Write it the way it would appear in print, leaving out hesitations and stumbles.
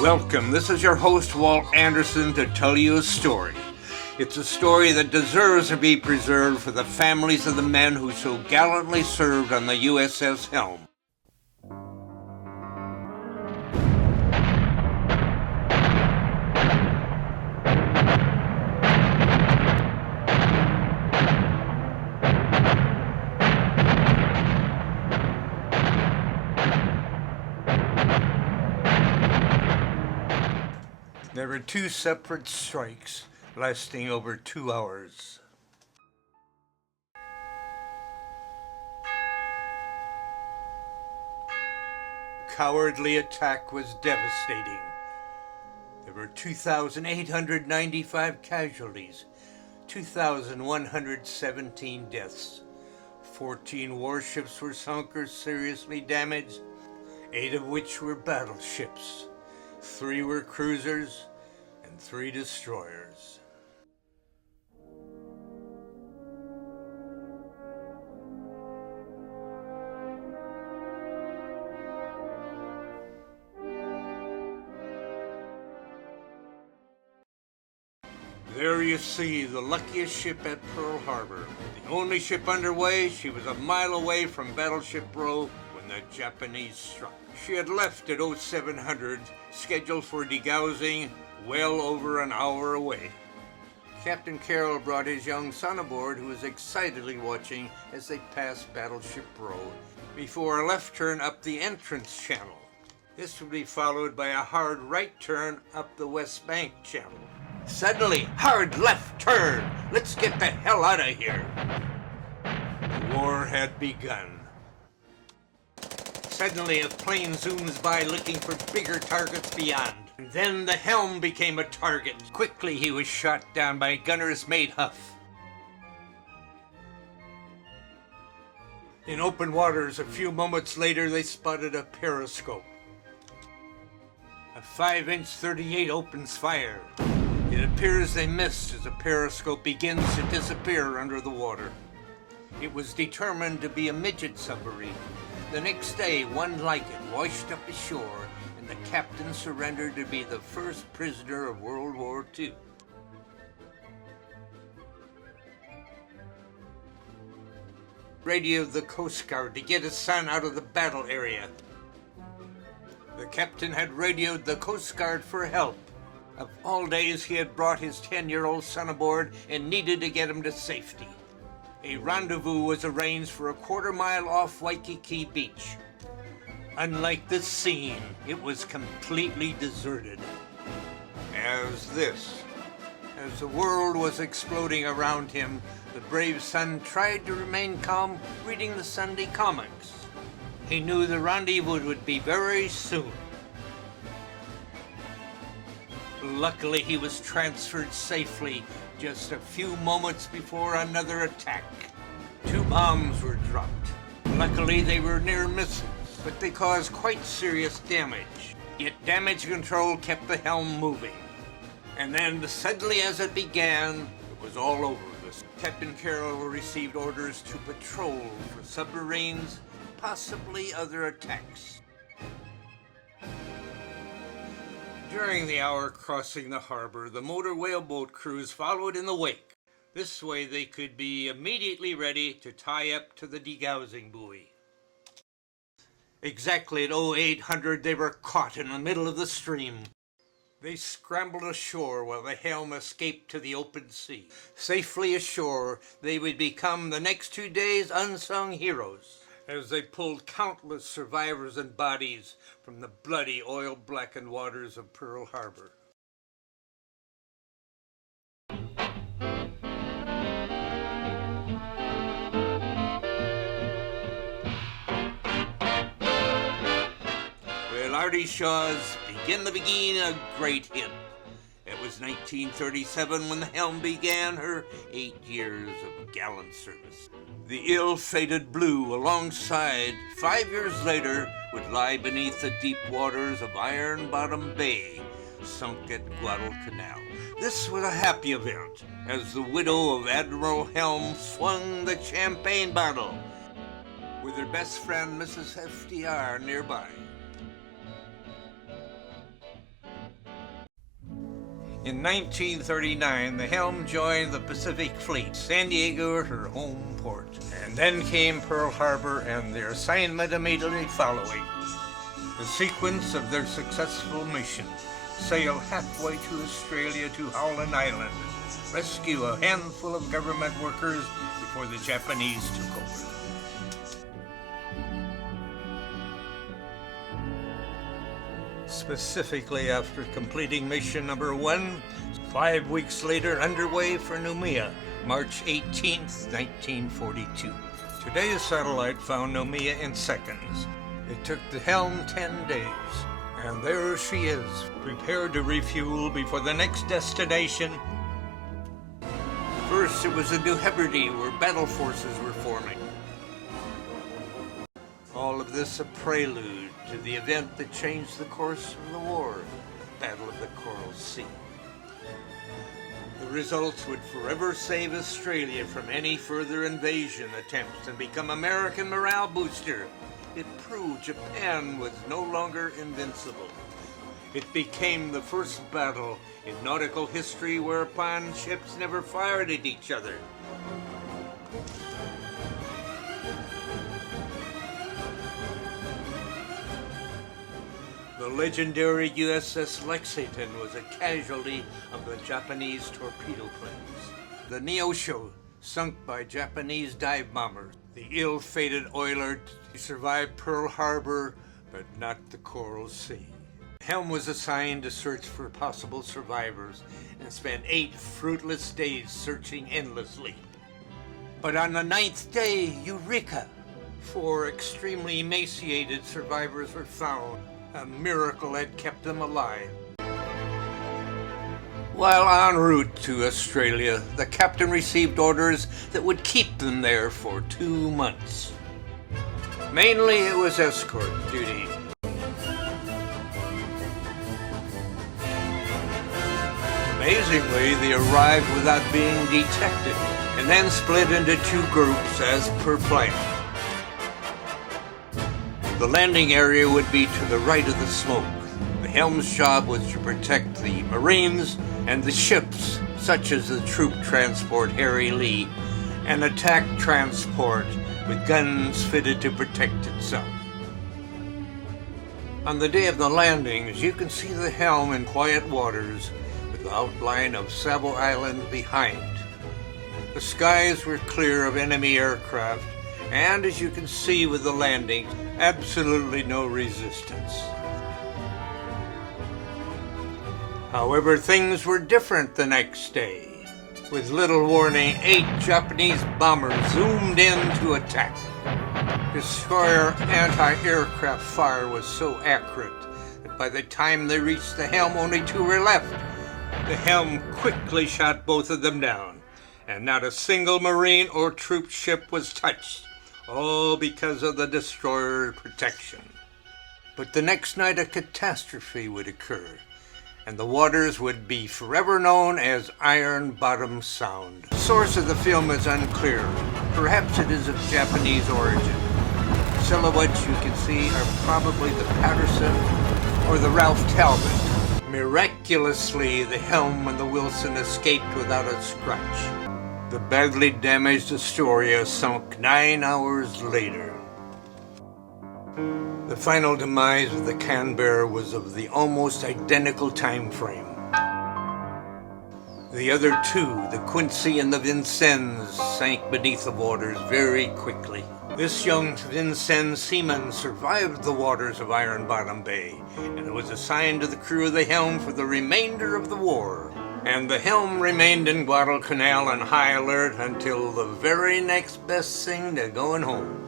Welcome. This is your host, Walt Anderson, to tell you a story. It's a story that deserves to be preserved for the families of the men who so gallantly served on the USS Helm. There were two separate strikes lasting over 2 hours. The cowardly attack was devastating. There were 2,895 casualties, 2,117 deaths. 14 warships were sunk or seriously damaged, 8 of which were battleships. 3 were cruisers and 3 destroyers. There you see the luckiest ship at Pearl Harbor. The only ship underway, she was a mile away from Battleship Row when the Japanese struck. She had left at 0700, scheduled for degaussing, well over an hour away. Captain Carroll brought his young son aboard, who was excitedly watching as they passed Battleship Row before a left turn up the entrance channel. This would be followed by a hard right turn up the West Bank channel. Suddenly, hard left turn! Let's get the hell out of here! The war had begun. Suddenly, a plane zooms by looking for bigger targets beyond. And then the Helm became a target. Quickly, he was shot down by gunner's mate Huff. In open waters, a few moments later, they spotted a periscope. A 5-inch .38 opens fire. It appears they missed as the periscope begins to disappear under the water. It was determined to be a midget submarine. The next day, one like it washed up ashore, and the captain surrendered to be the first prisoner of World War II. Radioed the Coast Guard to get his son out of the battle area. The captain had radioed the Coast Guard for help. Of all days, he had brought his 10-year-old son aboard and needed to get him to safety. A rendezvous was arranged for a quarter-mile off Waikiki Beach. Unlike this scene, it was completely deserted. As the world was exploding around him, the brave son tried to remain calm, reading the Sunday comics. He knew the rendezvous would be very soon. Luckily, he was transferred safely just a few moments before another attack. 2 bombs were dropped. Luckily, they were near missiles, but they caused quite serious damage. Yet damage control kept the Helm moving. And then, suddenly as it began, it was all over. Captain Carroll received orders to patrol for submarines, possibly other attacks. During the hour crossing the harbor, the motor whaleboat crews followed in the wake. This way they could be immediately ready to tie up to the degaussing buoy. Exactly at 0800 they were caught in the middle of the stream. They scrambled ashore while the Helm escaped to the open sea. Safely ashore, they would become the next 2 days unsung heroes as they pulled countless survivors and bodies from the bloody oil-blackened waters of Pearl Harbor. Well, Artie Shaw's Begin the Beguine, a great hit. It was 1937 when the Helm began her 8 years of gallant service. The ill-fated Blue, alongside, 5 years later, would lie beneath the deep waters of Iron Bottom Bay, sunk at Guadalcanal. This was a happy event, as the widow of Admiral Helm swung the champagne bottle, with her best friend, Mrs. FDR, nearby. In 1939, the Helm joined the Pacific Fleet, San Diego her home port. And then came Pearl Harbor and their assignment immediately following. The sequence of their successful mission: sail halfway to Australia to Howland Island, rescue a handful of government workers before the Japanese took over. Specifically after completing mission number 1, 5 weeks later underway for Noumea, March 18th, 1942. Today's satellite found Noumea in seconds. It took the Helm 10 days, and there she is, prepared to refuel before the next destination. First, it was the New Hebrides, where battle forces were forming. All of this a prelude to the event that changed the course of the war, the Battle of the Coral Sea. The results would forever save Australia from any further invasion attempts and become American morale booster. It proved Japan was no longer invincible. It became the first battle in nautical history whereupon ships never fired at each other. The legendary USS Lexington was a casualty of the Japanese torpedo planes. The Neosho, sunk by Japanese dive bombers. The ill-fated oiler survived Pearl Harbor, but not the Coral Sea. Helm was assigned to search for possible survivors and spent 8 fruitless days searching endlessly. But on the 9th day, Eureka! 4 extremely emaciated survivors were found. A miracle had kept them alive. While en route to Australia, the captain received orders that would keep them there for 2 months. Mainly it was escort duty. Amazingly, they arrived without being detected, and then split into 2 groups as per plan. The landing area would be to the right of the smoke. The Helm's job was to protect the Marines and the ships, such as the troop transport Harry Lee, and attack transport with guns fitted to protect itself. On the day of the landings, you can see the Helm in quiet waters with the outline of Savo Island behind. The skies were clear of enemy aircraft, and as you can see with the landing, absolutely no resistance. However, things were different the next day. With little warning, 8 Japanese bombers zoomed in to attack. Destroyer anti-aircraft fire was so accurate that by the time they reached the Helm, only 2 were left. The Helm quickly shot both of them down, and not a single Marine or troop ship was touched, all because of the destroyer protection. But the next night a catastrophe would occur, and the waters would be forever known as Iron Bottom Sound. The source of the film is unclear. Perhaps it is of Japanese origin. The silhouettes you can see are probably the Patterson or the Ralph Talbot. Miraculously, the Helm and the Wilson escaped without a scratch. The badly damaged Astoria sunk 9 hours later. The final demise of the Canberra was of the almost identical time frame. The other 2, the Quincy and the Vincennes, sank beneath the waters very quickly. This young Vincennes seaman survived the waters of Iron Bottom Bay and was assigned to the crew of the Helm for the remainder of the war. And the Helm remained in Guadalcanal on high alert until the very next best thing to going home.